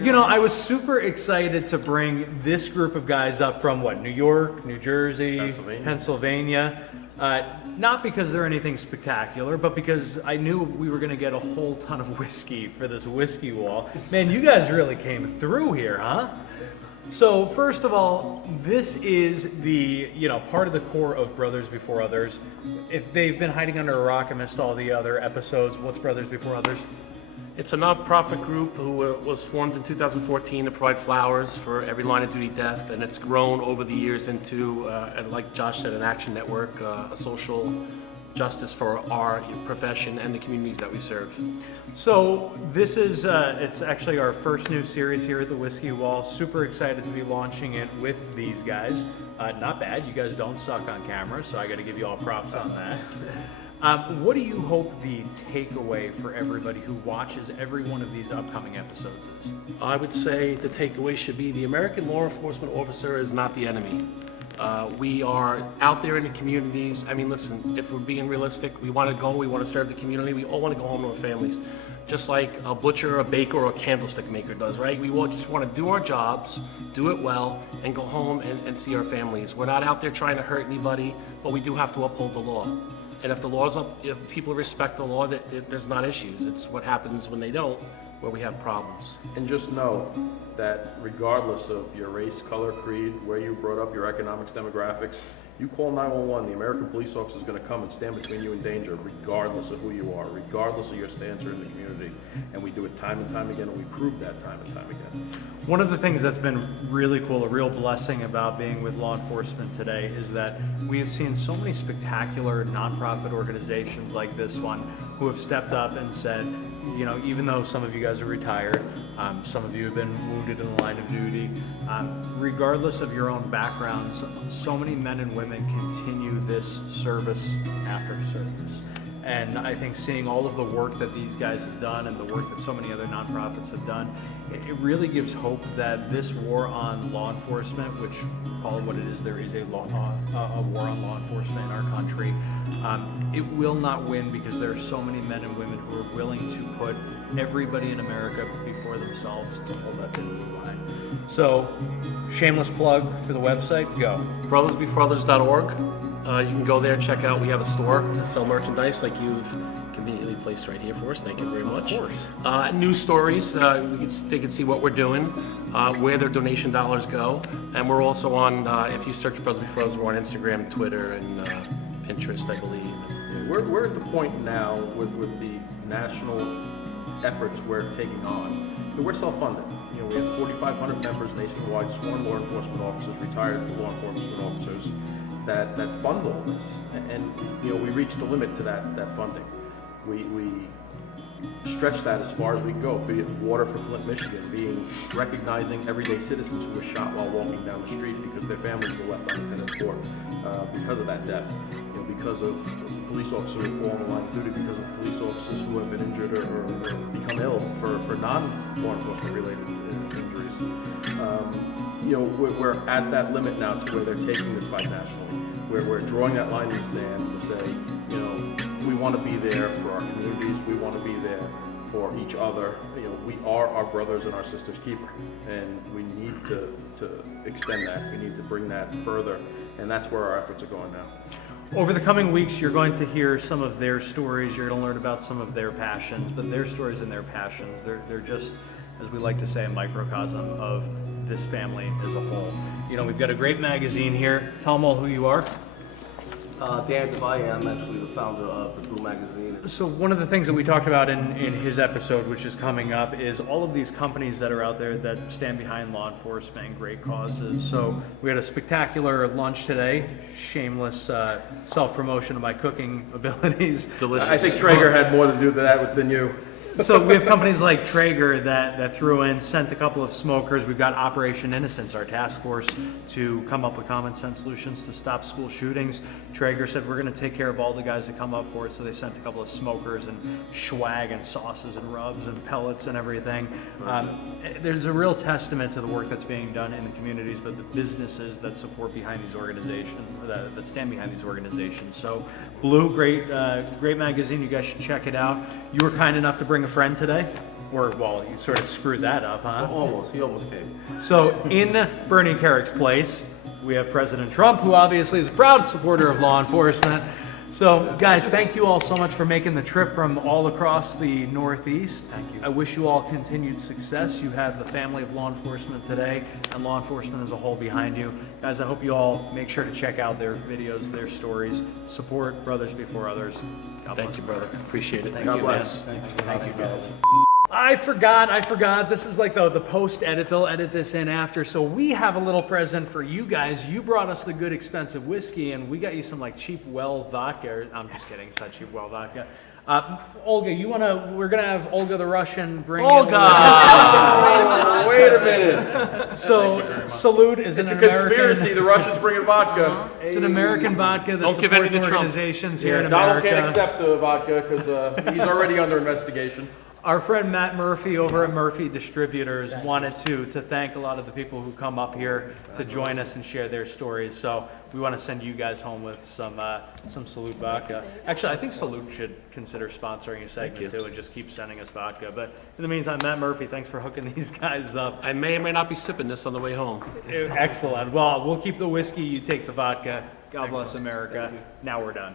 You know, I was super excited to bring this group of guys up from what, New York, New Jersey, Pennsylvania. Not because they're anything spectacular, but because I knew we were going to get a whole ton of whiskey for this whiskey wall. Man, you guys really came through here, huh? So first of all, this is the, part of the core of Brothers Before Others. If they've been hiding under a rock and missed all the other episodes, what's Brothers Before Others? It's a nonprofit group who was formed in 2014 to provide flowers for every line of duty death, and it's grown over the years into, like Josh said, an action network, a social justice for our profession and the communities that we serve. So this is, it's actually our first new series here at the Whiskey Wall. Super excited to be launching it with these guys. Not bad, you guys don't suck on camera, so I gotta give you all props on that. What do you hope the takeaway for everybody who watches every one of these upcoming episodes is? I would say the takeaway should be the American law enforcement officer is not the enemy. We are out there in the communities. I mean, listen, if we're being realistic, we want to go, we want to serve the community, we all want to go home to our families. Just like a butcher, a baker, or a candlestick maker does, right? We all just want to do our jobs, do it well, and go home and see our families. We're not out there trying to hurt anybody, but we do have to uphold the law. And if the law's up, if people respect the law, there's not issues. It's what happens when they don't, where we have problems. And just know that regardless of your race, color, creed, where you brought up, your economics, demographics, you call 911, the American police officer is going to come and stand between you and danger, regardless of who you are, regardless of your stance in the community. And we do it time and time again, and we prove that time and time again. One of the things that's been really cool, a real blessing about being with law enforcement today is that we have seen so many spectacular nonprofit organizations like this one who have stepped up and said, even though some of you guys are retired, some of you have been wounded in the line of duty, regardless of your own backgrounds, so many men and women continue this service after service. And I think seeing all of the work that these guys have done and the work that so many other nonprofits have done, it really gives hope that this war on law enforcement, which call it what it is, there is a war on law enforcement in our country, it will not win because there are so many men and women who are willing to put everybody in America before themselves to hold that in the line. So, shameless plug for the website, go. Brothersbeforeothers.org. You can go there, check out, we have a store to sell merchandise like you've conveniently placed right here for us. Thank you very much. Of course. News stories, they can see what we're doing, where their donation dollars go. And we're also on, if you search Brothers Before Others, we're on Instagram, Twitter, and Pinterest, I believe. We're at the point now with the national efforts we're taking on, that we're self-funded. We have 4,500 members nationwide, sworn law enforcement officers, retired law enforcement officers, that fund all this, and we reached the limit to that funding. We stretch that as far as we go, be it Water for Flint, Michigan, being recognizing everyday citizens who were shot while walking down the street because their families were left unattended for because of that death, because of police officers who fall in line of duty, because of police officers who have been injured or become ill for non-law enforcement related injuries. We're at that limit now to where they're taking this fight nationally, where we're drawing that line in the sand to say, we want to be there for our communities, we want to be there for each other. We are our brothers and our sisters' keeper, and we need to extend that. We need to bring that further, and that's where our efforts are going now. Over the coming weeks, you're going to hear some of their stories. You're going to learn about some of their passions, but their stories and their passions, they're just, as we like to say, a microcosm of this family as a whole. We've got a great magazine here. Tell them all who you are. Dan Devaya, I'm actually the founder of the Blue Magazine. So one of the things that we talked about in his episode, which is coming up, is all of these companies that are out there that stand behind law enforcement and great causes. So we had a spectacular lunch today. Shameless self-promotion of my cooking abilities. Delicious. I think Traeger had more to do with that than you. So we have companies like Traeger that threw in, sent a couple of smokers. We've got Operation Innocence, our task force to come up with common sense solutions to stop school shootings. Traeger said we're going to take care of all the guys that come up for it, so they sent a couple of smokers and swag and sauces and rubs and pellets and everything. There's a real testament to the work that's being done in the communities, but the businesses that support behind these organizations, that stand behind these organizations. So Blue, great magazine. You guys should check it out. You were kind enough to bring a friend today. Or, well, you sort of screwed that up, huh? Almost, he almost came. So in Bernie Carrick's place, we have President Trump, who obviously is a proud supporter of law enforcement. So guys, thank you all so much for making the trip from all across the Northeast. Thank you. I wish you all continued success. You have the family of law enforcement today and law enforcement as a whole behind you. Guys, I hope you all make sure to check out their videos, their stories. Support Brothers Before Others. God Thank bless you, brother. Appreciate it. God bless. Thank you, guys. I forgot. This is like the post edit. They'll edit this in after. So we have a little present for you guys. You brought us the good expensive whiskey, and we got you some like cheap well vodka. I'm just kidding. It's not cheap well vodka. Olga, we're gonna have Olga the Russian bring in- Olga! Wait a minute. So Salute is It's a an American. conspiracy. The Russians bringing vodka. It's an American vodka that Don't give any supports to Trump. organizations here Yeah, in Donald America. can't accept the vodka because he's already under investigation. Our friend Matt Murphy over at Murphy Distributors wanted to thank a lot of the people who come up here to join us and share their stories. So we want to send you guys home with some Salute vodka. Actually, I think Salute should consider sponsoring a segment too and just keep sending us vodka. But in the meantime, Matt Murphy, thanks for hooking these guys up. I may or may not be sipping this on the way home. Excellent. Well, we'll keep the whiskey. You take the vodka. God bless America. Now we're done.